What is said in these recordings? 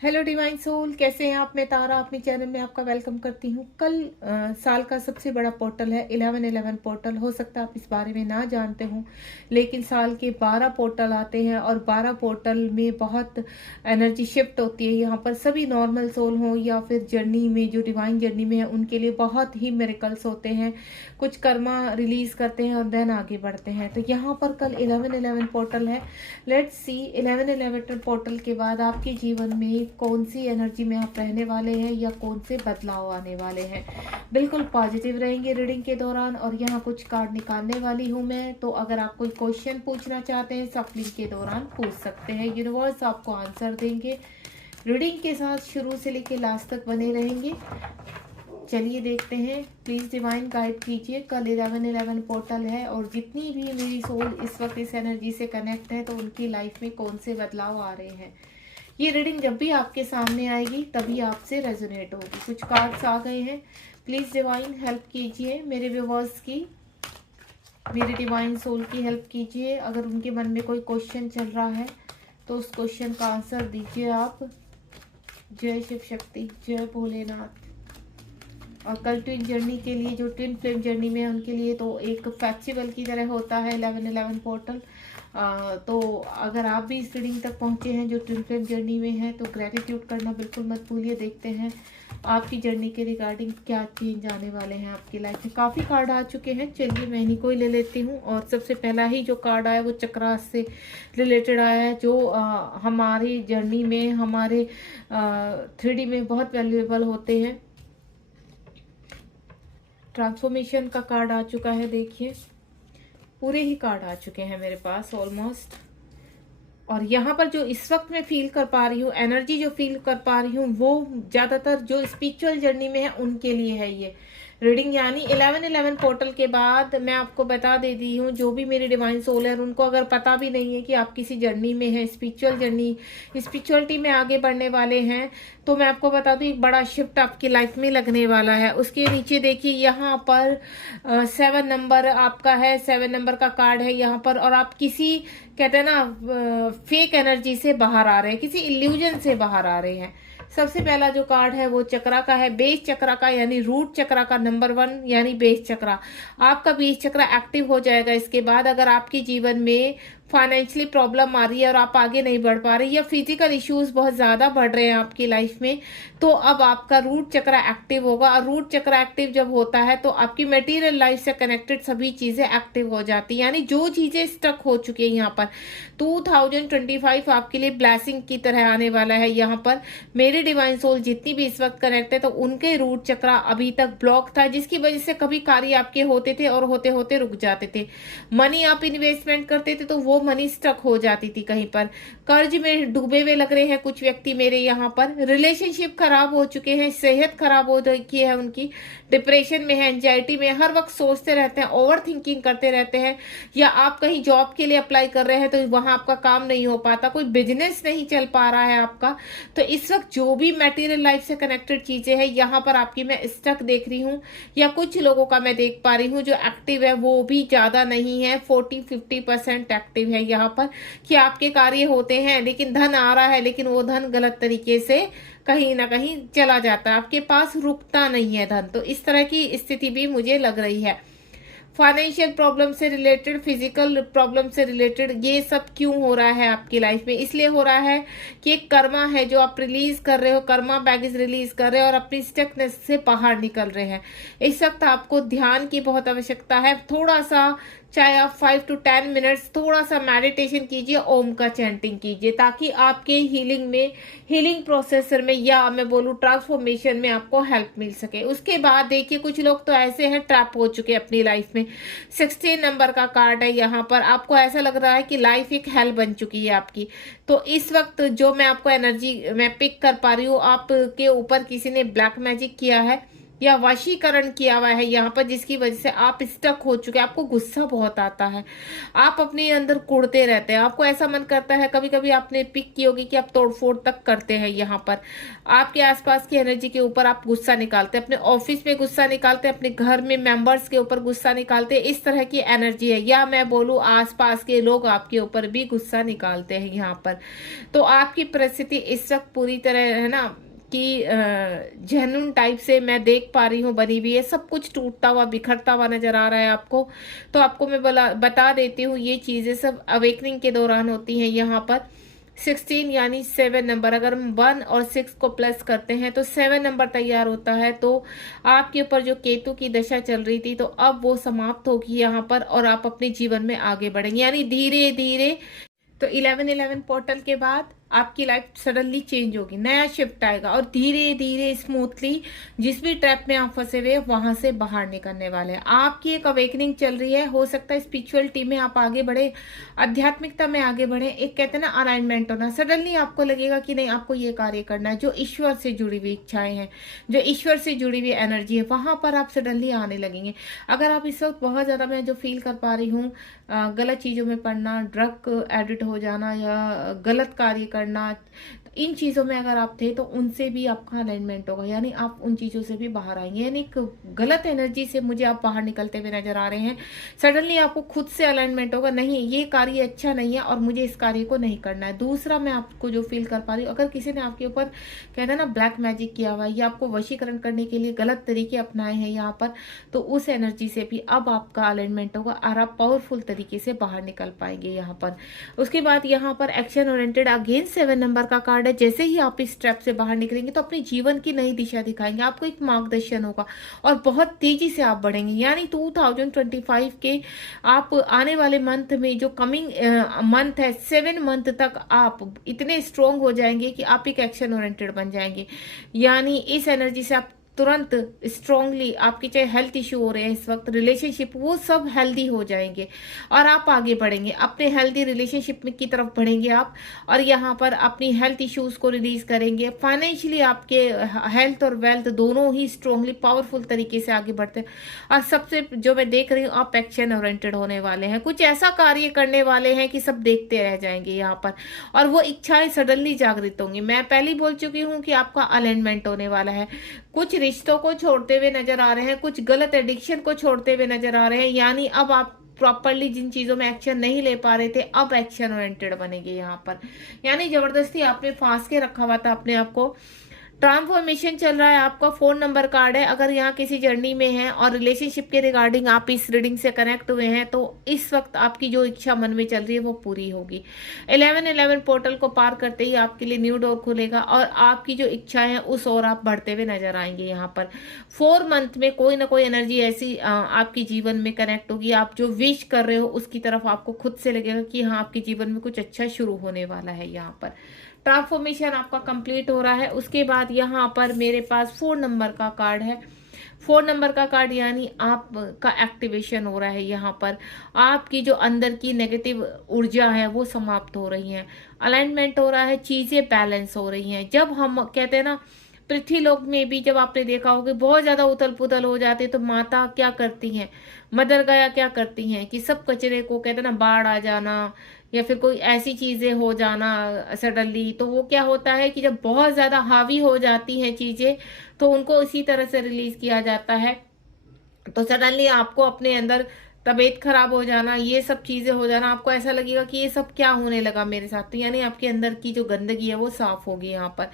Hello divine soul, कैसे हैं आप? मैं तारा अपने चैनल में आपका वेलकम करती हूँ। कल साल का सबसे बड़ा पोर्टल है 1111 पोर्टल। हो सकता है आप इस बारे में ना जानते हो, लेकिन साल के 12 पोर्टल आते हैं और 12 पोर्टल में बहुत एनर्जी शिफ्ट होती है। यहाँ पर सभी नॉर्मल सोल हो या फिर जर्नी में, जो डिवाइन जर्नी में है, उनके लिए बहुत ही मिरेकल्स होते हैं। कुछ कर्मा रिलीज करते हैं और देन आगे बढ़ते हैं। तो यहाँ पर कल 1111 पोर्टल है। लेट्स सी 1111 पोर्टल के बाद आपके जीवन में कौन सी एनर्जी में आप रहने वाले हैं या कौन से बदलाव आने वाले हैं। बिल्कुल पॉजिटिव रहेंगे रीडिंग के दौरान। और यहाँ कुछ कार्ड निकालने वाली हूँ मैं, तो अगर आप कोई क्वेश्चन पूछना चाहते हैं सफलिंग के दौरान पूछ सकते हैं। यूनिवर्स आपको आंसर देंगे। रीडिंग के साथ शुरू से लेकर लास्ट तक बने रहेंगे। चलिए देखते हैं। प्लीज डिवाइन गाइड कीजिए। कल 1111 पोर्टल है और जितनी भी मेरी सोल इस वक्त इस एनर्जी से कनेक्ट है, तो उनकी लाइफ में कौन से बदलाव आ रहे हैं। ये रीडिंग जब भी आपके सामने आएगी तभी आपसे रेजोनेट होगी। कुछ कार्ड्स आ गए हैं। प्लीज डिवाइन हेल्प कीजिए मेरे व्यूअर्स की, मेरे डिवाइन सोल की हेल्प कीजिए। अगर उनके मन में कोई क्वेश्चन चल रहा है तो उस क्वेश्चन का आंसर दीजिए आप। जय शिव शक्ति, जय भोलेनाथ। और कल ट्विन जर्नी के लिए, जो ट्विन फ्लेम जर्नी में है उनके लिए तो एक फेस्टिवल की तरह होता है 1111 पोर्टल। तो अगर आप भी इस रीडिंग तक पहुंचे हैं जो ट्विन फ्लेम जर्नी में है, तो ग्रेटिट्यूड करना बिल्कुल मत भूलिए। देखते हैं आपकी जर्नी के रिगार्डिंग क्या चेंज आने वाले हैं आपकी लाइफ में। काफ़ी कार्ड आ चुके हैं। चलिए मैं इन्हीं को ही ले लेती हूँ। और सबसे पहला ही जो कार्ड आया वो चक्रास से रिलेटेड आया है, जो हमारी जर्नी में, हमारे 3D में बहुत वैल्यूएबल होते हैं। ट्रांसफॉर्मेशन का कार्ड आ चुका है। देखिए पूरे ही कार्ड आ चुके हैं मेरे पास ऑलमोस्ट। और यहाँ पर जो इस वक्त मैं फील कर पा रही हूँ, एनर्जी जो फील कर पा रही हूँ, वो ज्यादातर जो स्पिरिचुअल जर्नी में है उनके लिए है ये रीडिंग। यानी 1111 पोर्टल के बाद मैं आपको बता देती हूँ, जो भी मेरे डिवाइन सोल है उनको अगर पता भी नहीं है कि आप किसी जर्नी में है, स्पिरिचुअल जर्नी, स्पिरिचुअलिटी में आगे बढ़ने वाले हैं, तो मैं आपको बता दूं एक बड़ा शिफ्ट आपकी लाइफ में लगने वाला है। उसके नीचे देखिए यहाँ पर 7 नंबर आपका है, 7 नंबर का कार्ड है यहाँ पर। और आप किसी, कहते हैं ना, फेक एनर्जी से बाहर आ रहे हैं, किसी इल्यूजन से बाहर आ रहे हैं। सबसे पहला जो कार्ड है वो चक्रा का है, बेस चक्रा का, यानी रूट चक्रा का नंबर 1 यानी बेस चक्रा। आपका बेस चक्रा एक्टिव हो जाएगा इसके बाद। अगर आपके जीवन में फाइनेंशियली प्रॉब्लम आ रही है और आप आगे नहीं बढ़ पा रहे, या फिजिकल इश्यूज बहुत ज्यादा बढ़ रहे हैं आपकी लाइफ में, तो अब आपका रूट चक्र एक्टिव होगा। और रूट चक्र एक्टिव जब होता है तो आपकी मटेरियल लाइफ से कनेक्टेड सभी चीजें एक्टिव हो जाती है। यानी जो चीजें स्टक हो चुकी है यहाँ पर, 2025 आपके लिए ब्लेसिंग की तरह आने वाला है। यहाँ पर मेरे डिवाइन सोल जितनी भी इस वक्त कनेक्ट है, तो उनके रूट चक्र अभी तक ब्लॉक था, जिसकी वजह से कभी कार्य आपके होते थे और होते होते रुक जाते थे। मनी आप इन्वेस्टमेंट करते थे तो वो मनी स्टक हो जाती थी कहीं पर। कर्ज में डूबे हुए लग रहे हैं कुछ व्यक्ति मेरे यहाँ पर। रिलेशनशिप खराब हो चुके हैं, सेहत खराब हो रखी है उनकी, डिप्रेशन में है, एंजाइटी में, हर वक्त सोचते रहते हैं, ओवर थिंकिंग करते रहते हैं। या आप कहीं जॉब के लिए अप्लाई कर रहे हैं तो वहां आपका काम नहीं हो पाता, कोई बिजनेस नहीं चल पा रहा है आपका। तो इस वक्त जो भी मटेरियल लाइफ से कनेक्टेड चीजें हैं यहाँ पर आपकी मैं स्टक देख रही हूँ। या कुछ लोगों का मैं देख पा रही हूँ जो एक्टिव है वो भी ज्यादा नहीं है, 40-50% एक्टिव है यहाँ पर, कि आपके कार्य होते हैं लेकिन धन आ रहा है, लेकिन वो धन गलत तरीके से कहीं ना कहीं चला जाता है, आपके पास रुकता नहीं है धन। तो इस तरह की स्थिति भी मुझे लग रही है। फाइनेंशियल प्रॉब्लम से रिलेटेड, फिजिकल प्रॉब्लम से रिलेटेड, ये सब क्यों हो रहा है आपकी लाइफ में? इसलिए हो रहा है कि एक कर्मा है जो आप रिलीज कर रहे हो, कर्मा बैगेज रिलीज कर रहे हो और अपनी स्टकनेस से बाहर निकल रहे हैं। इस वक्त आपको ध्यान की बहुत आवश्यकता है। थोड़ा सा, चाहे आप 5 to 10 मिनट्स थोड़ा सा मेडिटेशन कीजिए, ओम का चैंटिंग कीजिए, ताकि आपके हीलिंग में, हीलिंग प्रोसेसर में, या मैं बोलूँ ट्रांसफॉर्मेशन में आपको हेल्प मिल सके। उसके बाद देखिए कुछ लोग तो ऐसे हैं ट्रैप हो चुके हैं अपनी लाइफ में। 16 नंबर का कार्ड है यहाँ पर। आपको ऐसा लग रहा है कि लाइफ एक हेल बन चुकी है आपकी। तो इस वक्त जो मैं आपको एनर्जी मैं पिक कर पा रही हूँ, आपके ऊपर किसी ने ब्लैक मैजिक किया है, या वशीकरण किया हुआ है यहाँ पर, जिसकी वजह से आप स्टक हो चुके हैं, आपको गुस्सा बहुत आता है, आप अपने अंदर कुढ़ते रहते हैं, आपको ऐसा मन करता है, कभी कभी आपने पिक की होगी कि आप तोड़फोड़ तक करते हैं यहाँ पर, आपके आसपास की एनर्जी के ऊपर आप गुस्सा निकालते हैं, अपने ऑफिस में गुस्सा निकालते हैं, अपने घर में मेंबर्स के ऊपर गुस्सा निकालते हैं, इस तरह की एनर्जी है। या मैं बोलूँ आसपास के लोग आपके ऊपर भी गुस्सा निकालते हैं यहाँ पर। तो आपकी परिस्थिति इस वक्त पूरी तरह है ना कि जेन्युइन टाइप से मैं देख पा रही हूँ बनी हुई है, सब कुछ टूटता हुआ बिखरता हुआ नजर आ रहा है आपको। तो आपको मैं बता देती हूँ, ये चीजें सब अवेकनिंग के दौरान होती हैं यहाँ पर। 16 यानी 7 नंबर, अगर हम 1 और 6 को प्लस करते हैं तो 7 नंबर तैयार होता है। तो आपके ऊपर जो केतु की दशा चल रही थी, तो अब वो समाप्त होगी यहाँ पर, और आप अपने जीवन में आगे बढ़ेंगे, यानी धीरे धीरे। तो 11-11 पोर्टल के बाद आपकी लाइफ सडनली चेंज होगी, नया शिफ्ट आएगा, और धीरे धीरे स्मूथली जिस भी ट्रैप में आप फंसे हुए वहां से बाहर निकलने वाले हैं। आपकी एक अवेकनिंग चल रही है, हो सकता है स्पिरिचुअलिटी में आप आगे बढ़े, आध्यात्मिकता में आगे बढ़े, एक कहते हैं ना अलाइनमेंट होना। सडनली आपको लगेगा कि नहीं, आपको ये कार्य करना है, जो ईश्वर से जुड़ी हुई इच्छाएं हैं, जो ईश्वर से जुड़ी हुई एनर्जी है, वहां पर आप सडनली आने लगेंगे। अगर आप इस वक्त बहुत ज्यादा, मैं जो फील कर पा रही हूँ, गलत चीजों में पड़ना, ड्रग एडिक्ट हो जाना या गलत कार्य करना, इन चीजों में अगर आप थे तो उनसे भी आपका अलाइनमेंट होगा, यानी आप उन चीजों से भी बाहर आएंगे। यानी एक गलत एनर्जी से मुझे आप बाहर निकलते हुए नजर आ रहे हैं। सडनली आपको खुद से अलाइनमेंट होगा, नहीं ये कार्य अच्छा नहीं है और मुझे इस कार्य को नहीं करना है। दूसरा, मैं आपको जो फील कर पा रही हूँ, अगर किसी ने आपके ऊपर कहते हैं ना ब्लैक मैजिक किया हुआ है या आपको वशीकरण करने के लिए गलत तरीके अपनाए हैं यहाँ पर, तो उस एनर्जी से भी अब आपका अलाइनमेंट होगा और आप पावरफुल तरीके से बाहर निकल पाएंगे यहाँ पर। उसके बाद यहाँ पर एक्शन ओरिएंटेड अगेन 7 नंबर का कार्ड है। जैसे ही आप इस ट्रैप से बाहर निकलेंगे तो अपने जीवन की नई दिशा दिखाएंगे, आपको एक मार्गदर्शन होगा और बहुत तेजी से आप बढ़ेंगे। यानी 2025 के आप आने वाले मंथ में, जो कमिंग मंथ है, 7 मंथ तक आप इतने स्ट्रोंग हो जाएंगे कि आप एक एक्शन ओरिएंटेड बन जाएंगे। यानी इस एनर्जी से आप तुरंत स्ट्रांगली, आपके चाहे हेल्थ इश्यू हो रहे हैं इस वक्त, रिलेशनशिप, वो सब हेल्दी हो जाएंगे और आप आगे बढ़ेंगे, अपने हेल्दी रिलेशनशिप में की तरफ बढ़ेंगे आप, और यहाँ पर अपनी हेल्थ इश्यूज को रिलीज करेंगे। फाइनेंशियली आपके हेल्थ और वेल्थ दोनों ही स्ट्रांगली पावरफुल तरीके से आगे बढ़ते हैं। और सबसे जो मैं देख रही हूँ, आप एक्शन ओरिएंटेड होने वाले हैं, कुछ ऐसा कार्य करने वाले हैं कि सब देखते रह जाएंगे यहाँ पर, और वो इच्छाएं सडनली जागृत होंगी। मैं पहले बोल चुकी हूँ कि आपका अलाइनमेंट होने वाला है। कुछ रिश्तों को छोड़ते हुए नजर आ रहे हैं, कुछ गलत एडिक्शन को छोड़ते हुए नजर आ रहे हैं। यानी अब आप प्रॉपरली जिन चीजों में एक्शन नहीं ले पा रहे थे, अब एक्शन ओरिएंटेड बनेंगे यहाँ पर। यानी जबरदस्ती आपने फांस के रखा हुआ था अपने आप को। ट्रांसफॉर्मेशन चल रहा है आपका। 4 नंबर कार्ड है। अगर यहाँ किसी जर्नी में है और रिलेशनशिप के रिगार्डिंग आप इस रीडिंग से कनेक्ट हुए हैं, तो इस वक्त आपकी जो इच्छा मन में चल रही है वो पूरी होगी। 11-11 पोर्टल को पार करते ही आपके लिए न्यू डोर खुलेगा और आपकी जो इच्छा है उस ओर आप बढ़ते हुए नजर आएंगे। यहाँ पर 4 मंथ में कोई ना कोई एनर्जी ऐसी आपके जीवन में कनेक्ट होगी। आप जो विश कर रहे हो उसकी तरफ आपको खुद से लगेगा कि हाँ, आपके जीवन में कुछ अच्छा शुरू होने वाला है। यहाँ पर ट्रांसफॉर्मेशन आपका कंप्लीट हो रहा है। उसके बाद यहाँ पर मेरे पास 4 नंबर का कार्ड है। 4 नंबर का कार्ड यानी आपका एक्टिवेशन हो रहा है। यहाँ पर आपकी जो अंदर की नेगेटिव ऊर्जा है वो समाप्त हो रही है, अलाइनमेंट हो रहा है, चीजें बैलेंस हो रही हैं। जब हम कहते हैं ना, पृथ्वी लोक में भी जब आपने देखा होगा बहुत ज्यादा उथल पुथल हो जाते, तो माता क्या करती हैं, मदर गाया क्या करती हैं कि सब कचरे को, कहते हैं ना, बाढ़ आ जाना या फिर कोई ऐसी चीजें हो जाना सडनली, तो वो क्या होता है कि जब बहुत ज्यादा हावी हो जाती हैं चीजें, तो उनको इसी तरह से रिलीज किया जाता है। तो सडनली आपको अपने अंदर तबीयत खराब हो जाना, ये सब चीजें हो जाना, आपको ऐसा लगेगा कि ये सब क्या होने लगा मेरे साथ। तो यानी आपके अंदर की जो गंदगी है वो साफ होगी। यहाँ पर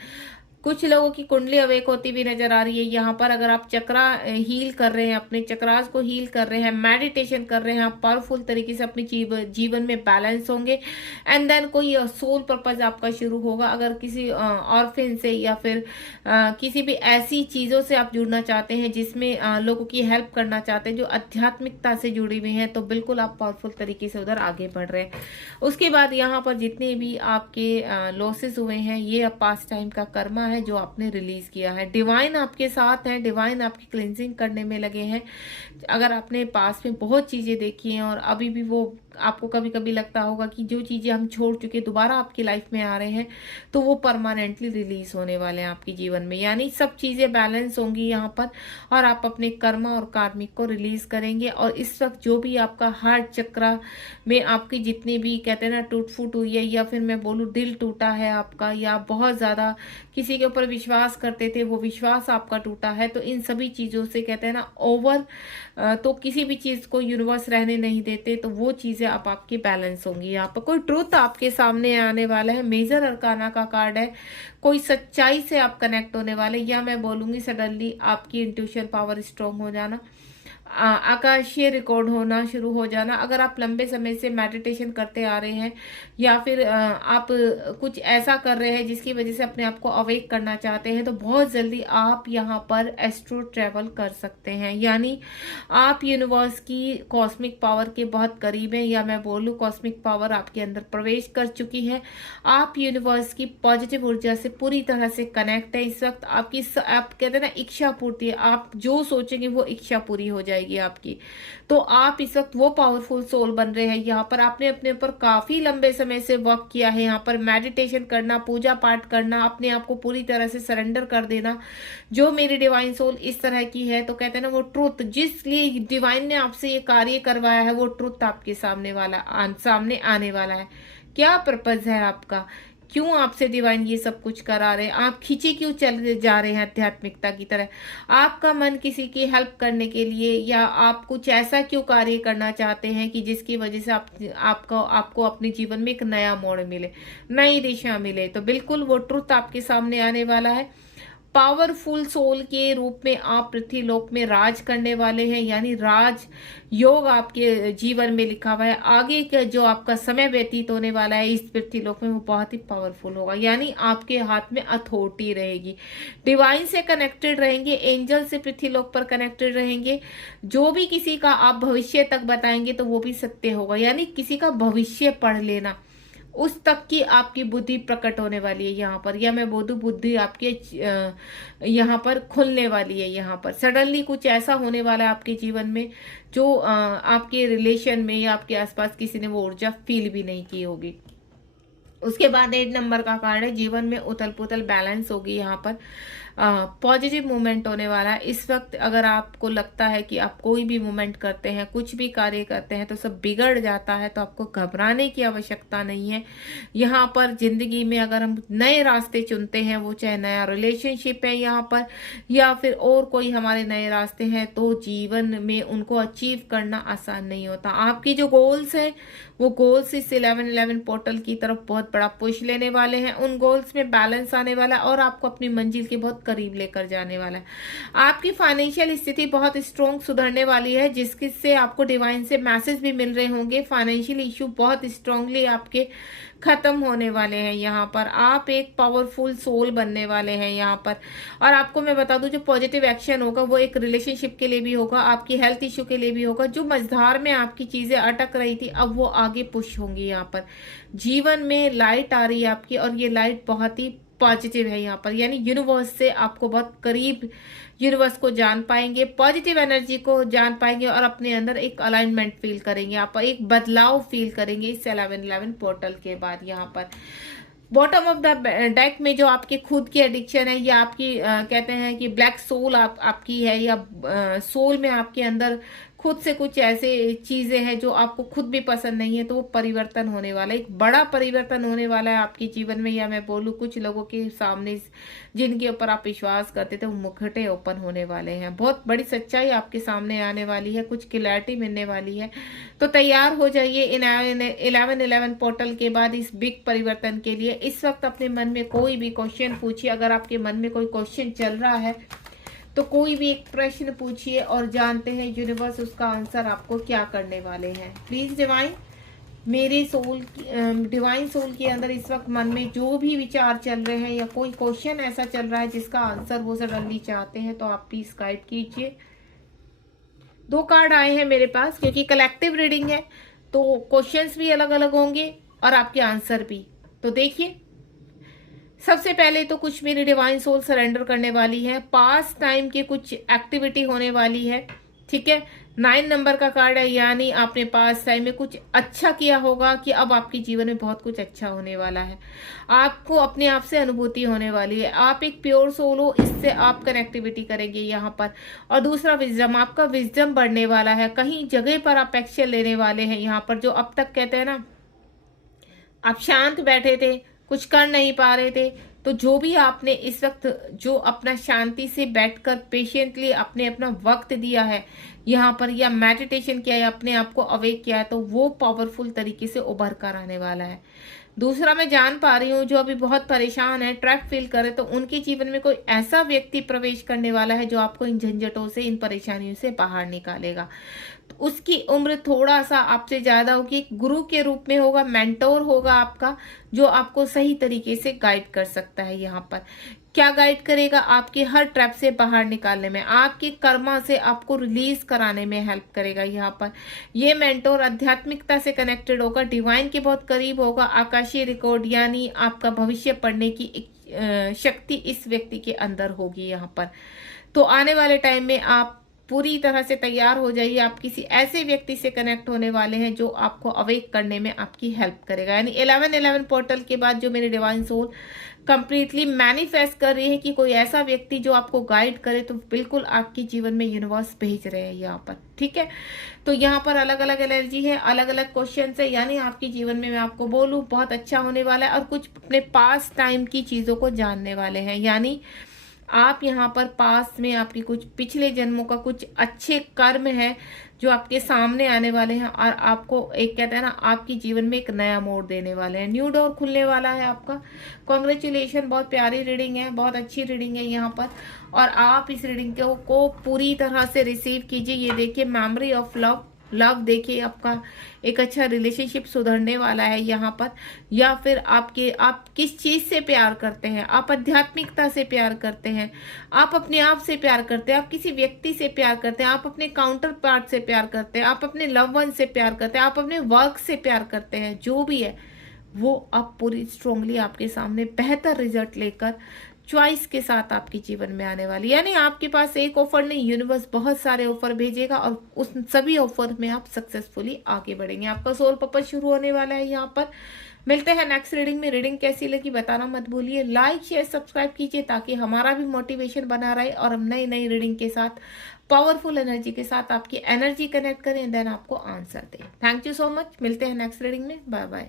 कुछ लोगों की कुंडली अवेक होती भी नजर आ रही है। यहाँ पर अगर आप चक्रा हील कर रहे हैं, अपने चक्रास को हील कर रहे हैं, मेडिटेशन कर रहे हैं, आप पावरफुल तरीके से अपने जीवन में बैलेंस होंगे। एंड देन कोई सोल पर्पज आपका शुरू होगा। अगर किसी ऑर्फिन से या फिर किसी भी ऐसी चीजों से आप जुड़ना चाहते हैं जिसमें लोगों की हेल्प करना चाहते हैं, जो आध्यात्मिकता से जुड़ी हुई है, तो बिल्कुल आप पावरफुल तरीके से उधर आगे बढ़ रहे हैं। उसके बाद यहाँ पर जितने भी आपके लॉसेस हुए हैं, ये अब पास्ट टाइम का कर्मा है जो आपने रिलीज किया है। डिवाइन आपके साथ है, डिवाइन आपकी क्लींजिंग करने में लगे हैं। अगर आपने पास में बहुत चीजें देखी हैं और अभी भी वो आपको कभी कभी लगता होगा कि जो चीज़ें हम छोड़ चुके दोबारा आपकी लाइफ में आ रहे हैं, तो वो परमानेंटली रिलीज होने वाले हैं आपके जीवन में। यानी सब चीज़ें बैलेंस होंगी यहाँ पर, और आप अपने कर्मा और कार्मिक को रिलीज करेंगे। और इस वक्त जो भी आपका हार्ट चक्र में आपकी जितनी भी कहते हैं ना टूट फूट हुई है, या फिर मैं बोलूँ दिल टूटा है आपका, या बहुत ज़्यादा किसी के ऊपर विश्वास करते थे वो विश्वास आपका टूटा है, तो इन सभी चीज़ों से कहते हैं ना ओवर, तो किसी भी चीज़ को यूनिवर्स रहने नहीं देते, तो वो चीज़ें अब आपकी बैलेंस होंगी। यहाँ पर कोई ट्रूथ आपके सामने आने वाला है, मेजर अरकाना का कार्ड है, कोई सच्चाई से आप कनेक्ट होने वाले, या मैं बोलूँगी सडनली आपकी इंट्यूशन पावर स्ट्रॉन्ग हो जाना, आकाशीय रिकॉर्ड होना शुरू हो जाना। अगर आप लंबे समय से मेडिटेशन करते आ रहे हैं, या फिर आप कुछ ऐसा कर रहे हैं जिसकी वजह से अपने आप को अवेक करना चाहते हैं, तो बहुत जल्दी आप यहाँ पर एस्ट्रो ट्रेवल कर सकते हैं। यानी आप यूनिवर्स की कॉस्मिक पावर के बहुत करीब हैं, या मैं बोलूँ कॉस्मिक पावर आपके अंदर प्रवेश कर चुकी है। आप यूनिवर्स की पॉजिटिव ऊर्जा से पूरी तरह से कनेक्ट है। इस वक्त आपकी आप कहते हैं ना इच्छा पूर्ति है, आप जो सोचेंगे वो इच्छा पूरी हो जाएगी आपकी। तो आप इस वक्त वो पावरफुल सोल बन रहे हैं। यहाँ पर आपने अपने ऊपर काफी लंबे समय से वर्क किया है। यहाँ पर मेडिटेशन करना, पूजा पाठ करना, अपने आप को पूरी तरह से सरेंडर कर देना। जो मेरी डिवाइन सोल इस तरह की है, तो कहते हैं ना वो ट्रुथ जिस लिए डिवाइन ने आपसे ये कार्य करवाया है, वो ट्रुथ आपके सामने सामने आने वाला है। क्या पर्पज है आपका, क्यों आपसे डिवाइन ये सब कुछ करा रहे हैं, आप खींचे क्यों चल जा रहे हैं आध्यात्मिकता की तरह, आपका मन किसी की हेल्प करने के लिए, या आप कुछ ऐसा क्यों कार्य करना चाहते हैं कि जिसकी वजह से आपको अपने जीवन में एक नया मोड़ मिले, नई दिशा मिले। तो बिल्कुल वो ट्रुथ आपके सामने आने वाला है। पावरफुल सोल के रूप में आप पृथ्वी लोक में राज करने वाले हैं, यानी राज योग आपके जीवन में लिखा हुआ है। आगे का जो आपका समय व्यतीत होने वाला है इस पृथ्वी लोक में, वो बहुत ही पावरफुल होगा। यानी आपके हाथ में अथॉरिटी रहेगी, डिवाइन से कनेक्टेड रहेंगे, एंजल से पृथ्वी लोक पर कनेक्टेड रहेंगे। जो भी किसी का आप भविष्य तक बताएंगे तो वो भी सत्य होगा। यानी किसी का भविष्य पढ़ लेना, उस तक की आपकी बुद्धि प्रकट होने वाली है यहाँ पर, या मैं बोलूं बुद्धि आपके यहाँ पर खुलने वाली है। यहाँ पर सडनली कुछ ऐसा होने वाला है आपके जीवन में जो आपके रिलेशन में या आपके आसपास किसी ने वो ऊर्जा फील भी नहीं की होगी। उसके बाद 8 नंबर का कार्ड है, जीवन में उथल पुथल बैलेंस होगी। यहाँ पर पॉजिटिव मूवमेंट होने वाला है। इस वक्त अगर आपको लगता है कि आप कोई भी मूवमेंट करते हैं, कुछ भी कार्य करते हैं तो सब बिगड़ जाता है, तो आपको घबराने की आवश्यकता नहीं है। यहाँ पर जिंदगी में अगर हम नए रास्ते चुनते हैं, वो चाहे नया रिलेशनशिप है यहाँ पर, या फिर और कोई हमारे नए रास्ते हैं, तो जीवन में उनको अचीव करना आसान नहीं होता। आपकी जो गोल्स है वो गोल्स इस 11-11 पोर्टल की तरफ बहुत बड़ा पुश लेने वाले हैं। उन गोल्स में बैलेंस आने वाला है और आपको अपनी मंजिल के बहुत करीब लेकर जाने वाला है। आपकी फाइनेंशियल स्थिति बहुत स्ट्रॉन्ग सुधरने वाली है, जिससे आपको डिवाइन से मैसेज भी मिल रहे होंगे। फाइनेंशियल इश्यू बहुत स्ट्रांगली आपके खत्म होने वाले हैं। यहाँ पर आप एक पावरफुल सोल बनने वाले हैं यहाँ पर। और आपको मैं बता दूं, जो पॉजिटिव एक्शन होगा वो एक रिलेशनशिप के लिए भी होगा, आपकी हेल्थ इश्यू के लिए भी होगा। जो मझधार में आपकी चीजें अटक रही थी, अब वो आगे पुश होंगी। यहाँ पर जीवन में लाइट आ रही है आपकी, और ये लाइट बहुत ही पॉजिटिव है यहाँ पर। यानी यूनिवर्स से आपको बहुत करीब यूनिवर्स को जान पाएंगे, पॉजिटिव एनर्जी को जान पाएंगे, और अपने अंदर एक अलाइनमेंट फील करेंगे। आप एक बदलाव फील करेंगे इस 11-11 पोर्टल के बाद। यहाँ पर बॉटम ऑफ द डेक में जो आपके खुद की एडिक्शन है, या आपकी कहते हैं कि ब्लैक सोल आपकी है, या सोल में आपके अंदर खुद से कुछ ऐसे चीजें हैं जो आपको खुद भी पसंद नहीं है, तो वो परिवर्तन होने वाला है। एक बड़ा परिवर्तन होने वाला है आपके जीवन में। या मैं बोलूँ कुछ लोगों के सामने जिनके ऊपर आप विश्वास करते थे, वो मुखटे ओपन होने वाले हैं। बहुत बड़ी सच्चाई आपके सामने आने वाली है, कुछ क्लैरिटी मिलने वाली है। तो तैयार हो जाइए इन 11-11 पोर्टल के बाद इस बिग परिवर्तन के लिए। इस वक्त अपने मन में कोई भी क्वेश्चन पूछिए। अगर आपके मन में कोई क्वेश्चन चल रहा है तो कोई भी एक प्रश्न पूछिए, और जानते हैं यूनिवर्स उसका आंसर आपको क्या करने वाले हैं। प्लीज डिवाइन, मेरे सोल डिवाइन सोल के अंदर इस वक्त मन में जो भी विचार चल रहे हैं, या कोई क्वेश्चन ऐसा चल रहा है जिसका आंसर वो सडनली चाहते हैं, तो आप प्लीज गाइड कीजिए। 2 कार्ड आए हैं मेरे पास, क्योंकि कलेक्टिव रीडिंग है तो क्वेश्चंस भी अलग अलग होंगे और आपके आंसर भी। तो देखिए, सबसे पहले तो कुछ मेरी डिवाइन सोल सरेंडर करने वाली है। पास टाइम की कुछ एक्टिविटी होने वाली है, ठीक है, 9 नंबर का कार्ड है, यानी आपने पास टाइम में कुछ अच्छा किया होगा कि अब आपके जीवन में बहुत कुछ अच्छा होने वाला है। आपको अपने आप से अनुभूति होने वाली है। आप एक प्योर सोल हो, इससे आप कनेक्टिविटी करेंगे यहाँ पर। और दूसरा विजडम, आपका विजडम बढ़ने वाला है। कहीं जगह पर आप एक्शन लेने वाले हैं यहाँ पर। जो अब तक कहते हैं ना, आप शांत बैठे थे, कुछ कर नहीं पा रहे थे, तो जो भी आपने इस वक्त जो अपना शांति से बैठकर पेशेंटली आपने अपना वक्त दिया है यहाँ पर, या मेडिटेशन किया है, अपने आप को अवेक किया है, तो वो पावरफुल तरीके से उभर कर आने वाला है। दूसरा, मैं जान पा रही हूँ जो अभी बहुत परेशान है, ट्रैप फील करे, तो उनके जीवन में कोई ऐसा व्यक्ति प्रवेश करने वाला है जो आपको इन झंझटों से, इन परेशानियों से बाहर निकालेगा। तो उसकी उम्र थोड़ा सा आपसे ज्यादा होगी, गुरु के रूप में होगा, मेंटोर होगा आपका, जो आपको सही तरीके से गाइड कर सकता है। यहाँ पर क्या गाइड करेगा? आपके हर ट्रैप से बाहर निकालने में, आपके कर्मा से आपको रिलीज कराने में हेल्प करेगा। यहाँ पर ये मेंटोर आध्यात्मिकता से कनेक्टेड होगा, डिवाइन के बहुत करीब होगा, आकाशीय रिकॉर्ड यानी आपका भविष्य पढ़ने की शक्ति इस व्यक्ति के अंदर होगी यहाँ पर। तो आने वाले टाइम में आप पूरी तरह से तैयार हो जाइए। आप किसी ऐसे व्यक्ति से कनेक्ट होने वाले हैं जो आपको अवेक करने में आपकी हेल्प करेगा। यानी 11-11 पोर्टल के बाद जो मेरे डिवाइन सोल कंप्लीटली मैनिफेस्ट कर रही है कि कोई ऐसा व्यक्ति जो आपको गाइड करे, तो बिल्कुल आपके जीवन में यूनिवर्स भेज रहे हैं यहाँ पर। ठीक है, तो यहाँ पर अलग अलग एनर्जी है, अलग अलग क्वेश्चन है, यानी आपके जीवन में मैं आपको बोलूँ बहुत अच्छा होने वाला है। और कुछ अपने पास टाइम की चीजों को जानने वाले हैं, यानी आप यहाँ पर पास में आपकी कुछ पिछले जन्मों का कुछ अच्छे कर्म है जो आपके सामने आने वाले हैं, और आपको एक कहते हैं ना, आपकी जीवन में एक नया मोड़ देने वाले हैं, न्यू डोर खुलने वाला है आपका। कॉन्ग्रेचुलेशन, बहुत प्यारी रीडिंग है, बहुत अच्छी रीडिंग है यहाँ पर। और आप इस रीडिंग को पूरी तरह से रिसीव कीजिए। ये देखिए, मेमोरी ऑफ लव देखिए, आपका एक अच्छा रिलेशनशिप सुधरने वाला है यहाँ पर। या फिर आप किस चीज से प्यार करते हैं? आप आध्यात्मिकता से प्यार करते हैं, आप अपने आप से प्यार करते हैं, आप किसी व्यक्ति से प्यार करते हैं, आप अपने काउंटर पार्ट से प्यार करते हैं, आप अपने लव वन से प्यार करते हैं, आप अपने वर्क से प्यार करते हैं, जो भी है वो अब पूरी स्ट्रांगली आपके सामने बेहतर रिजल्ट लेकर चॉइस के साथ आपके जीवन में आने वाली। यानी आपके पास एक ऑफर नहीं, यूनिवर्स बहुत सारे ऑफर भेजेगा, और उस सभी ऑफर में आप सक्सेसफुली आगे बढ़ेंगे। आपका सोल पर्पस शुरू होने वाला है यहाँ पर। मिलते हैं नेक्स्ट रीडिंग में। रीडिंग कैसी लगी बताना मत भूलिए, लाइक शेयर सब्सक्राइब कीजिए, ताकि हमारा भी मोटिवेशन बना रहे और हम नई नई रीडिंग के साथ, पावरफुल एनर्जी के साथ आपकी एनर्जी कनेक्ट करें, देन आपको आंसर दें। Thank you so much. मिलते हैं नेक्स्ट रीडिंग में। Bye bye.